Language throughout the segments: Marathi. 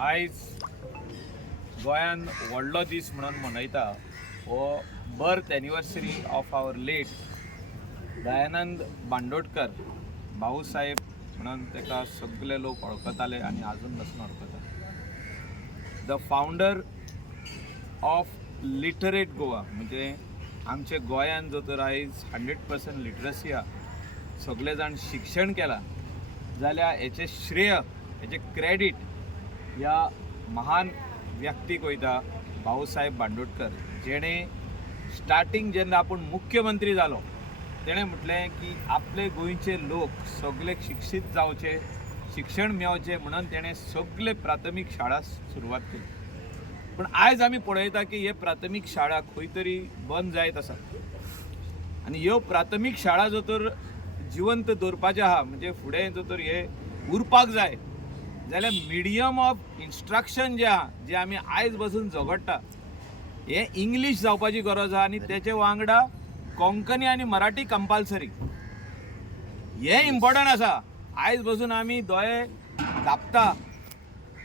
आयज गोंयान व्हडलो दीस म्हणून मनयता हो birth anniversary of our late Dayanand Bandodkar Bhau Saheb म्हणून तेका सगळे लोक वळखताले आणि अजून पासून वळखतात. The founder of literate Goa म्हणजे आमचे गोंयान जो तर आयज 100% लिटरसी हा, सगळे जाण शिक्षण केला जाल्यार हेचे श्रेय हेचे क्रेडिट ह्या महान व्यक्तीक वयता भाऊसाहेब बांदोडकर, जेणे स्टार्टिंग जेन्ना आपूण मुख्यमंत्री जालो तेणें म्हटलें की आपले गोंयचे लोक सगळे शिक्षीत जावचे, शिक्षण मेळचें म्हणून तेणें सगळे प्राथमीक शाळा सुरवात केली. पण आयज आमी पळयता की हे प्राथमीक शाळा खंय तरी बंद जायत आसा आनी ह्यो प्राथमीक शाळा जो तर जिवंत दवरपाचे आहा म्हणजे फुडें जो तर हे उरपाक जाय जाल्यार मिडियम ऑफ इन्स्ट्रक्शन जे आहा जे आमी आयज बसून झगडटा हे इंग्लीश जावपाची गरज आहा आनी तेचे वांगडा कोंकणी आनी मराठी कंपल्सरी हे इम्पॉर्टंट आसा. आयज बसून आमी दोळे धापता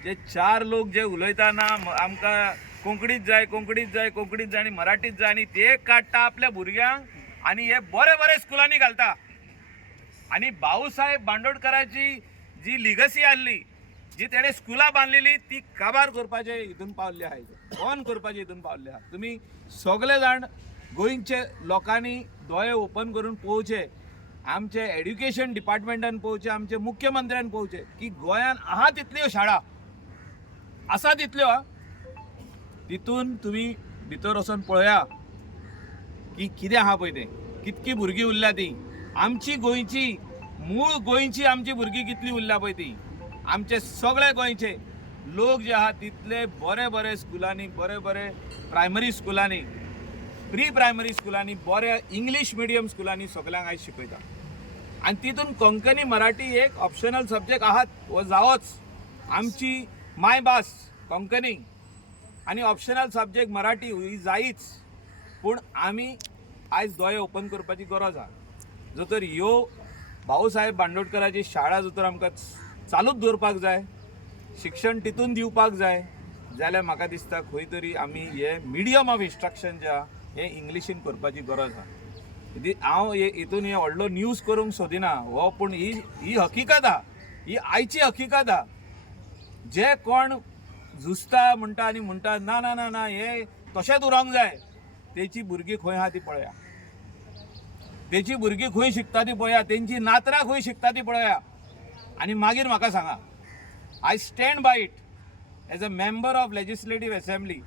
जे चार लोक जे उलयता ना आमकां कोंकणीच जाय कोंकणीच जाय कोंकणीच जाय आनी मराठीच जाय आनी ते काडटा आपल्या भुरग्यांक आनी हे बरे बरे स्कुलांनी घालता. आनी भाऊसाहेब बांदोडकराची जी लिगसी आसली जी तेणें स्कुलां बांदलेली ती काबार करपाचे हितून पावल्ले आहाय, बंद करपाचे हितून पावल्ले आहा. तुमी सगळे जाण गोंयचे लोकांनी दोळे ओपन करून पळोवचे, आमचे एड्युकेशन डिपार्टमेंटान पळोवचे, आमचे मुख्यमंत्र्यान पळोवचे की गोंयान आहा तितल्यो शाळा आसा तितल्यो तितून तुमी भितर वचून पळया की कितें आहा पळय तें, कितकी भुरगीं उरल्या ती आमची गोंयची मूळ गोंयची आमची भुरगीं कितली उरल्या पळय ती, आमचे सगळे गोंयचे लोक जे आहा तितले बरे बरे स्कुलांनी बरे बरे प्रायमरी स्कुलांनी प्री प्रायमरी स्कुलांनी बरे इंग्लीश मिडियम स्कुलांनी सगळ्यांक आयज शिकयता. आनी तितून कोंकणी मराठी एक ऑप्शनल सब्जेक्ट आहात हो जावोच, आमची मायभास कोंकणी आनी ऑप्शनल सब्जेक्ट मराठी ही जायीच. पूण आमी आयज दोळे ओपन करपाची गरज आहा. जो तर ह्यो भाऊसाहेब बांदोडकराची शाळा जो तर आमकां चालूच दवरपाक जाय, शिक्षण तितून दिवपाक जाय जाल्यार म्हाका दिसता खंय तरी आमी हे मिडियम ऑफ इन्स्ट्रक्शन जे आहा हे इंग्लिशीन करपाची गरज आहा. हांव हितून हे व्हडलो न्यूज करूंक सोदिना हो, पूण ही हकीकत आहा, ही आयची हकीकत आहा. जे कोण झुजता म्हणटा आनी म्हणटा ना ना ना ना हे तशेंच उरोंक जाय, तेची भुरगीं खंय आहा ती पळया, तेची भुरगीं खंय शिकता ती पळया, तेंची नातरां खंय शिकता ती पळया आनी मागीर म्हाका सांगा. I stand by it as a member of legislative assembly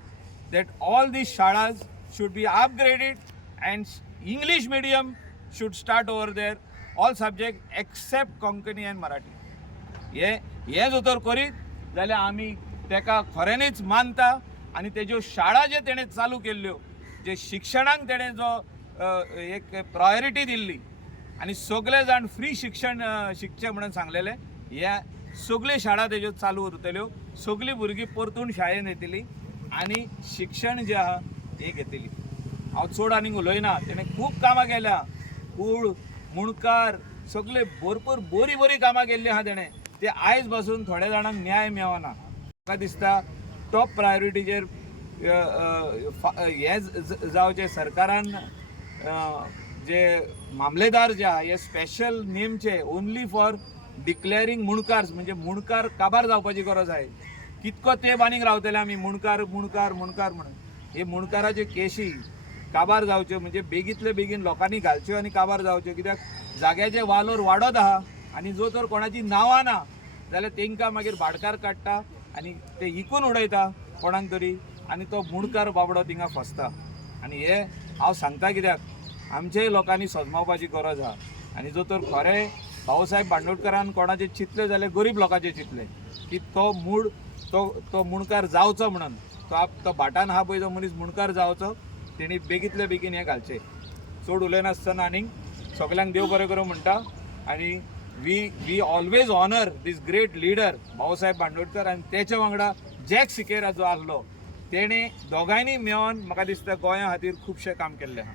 that all these शाळाज should be upgraded and English medium should start over there, all subject except Konkani and Marathi. हे जो तर करीत जाल्यार आमी तेका खऱ्यांनीच मानता आनी तेज्यो शाळा जे तेणें चालू केल्ल्यो, जे शिक्षणाक तेणें जो एक प्रायोरिटी दिल्ली आनी सगळे जाण फ्री शिक्षण शिकचे म्हणून सांगलेले, ह्या सगळ्यो शाळा तेज्यो चालू उरतल्यो, सगळीं भुरगीं परतून शाळेन येतलीं आनी शिक्षण जें आहा ते घेतली. हांव चड आनीक उलयना, तेणें खूब कामां केल्या, कूळ मुणकार सगळे भरपूर बरी बरी कामां केल्ली आहा तेणें. ते आयज पासून थोड्या जाणांक न्याय मेळना. म्हाका दिसता टॉप प्रायोरिटीचेर हे जावचे सरकारान जे मामलेदार जे आहा हे स्पेशल नेमचे ओन्ली फॉर डिक्लेअरिंग मुणकार्स म्हणजे मुणकार काबार जावपाची गरज आहे. कितको तेंप आनीक रावतले आमी मुणकार मुणकार मुणकार म्हणून. हे मुणकाराचे केशी काबार जावच्यो म्हणजे बेगीतले बेगीन लोकांनी घालच्यो आनी काबार जावच्यो, कित्याक जाग्याचे वालोर वाडत आहा आनी जो तर कोणाची नांवां ना जाल्यार तेंकां मागीर भाडकार काडटा आनी ते इकून उडयता कोणाक तरी आनी तो मुणकार बाबडो थिंगा फसता. आनी हे हांव सांगता कित्याक आमचेय लोकांनी सजमावपाची गरज आहा. आनी जो तर खरें भाऊसाहेब बांदोडकरान कोणाचें चिंतलें जाल्यार गरीब लोकांचें चिंतलें की तो मूळ तो मुणकार जावचो म्हणून, तो भाटान आहा पळय तो मनीस मुणकार जावचो, तेणी बेगीतले बेगीन हें घालचें. चड उलयनासतना आनीक सगल्यांक देव बरें करूं म्हणटा आनी we always honour this great leader Bhausaheb Bandodkar आनी तेच्या वांगडा जॅक सिकेरा जो आसलो तेणें दोगांयनी मेळोन म्हाका दिसता गोंया खातीर खुबशें काम केल्लें आहा.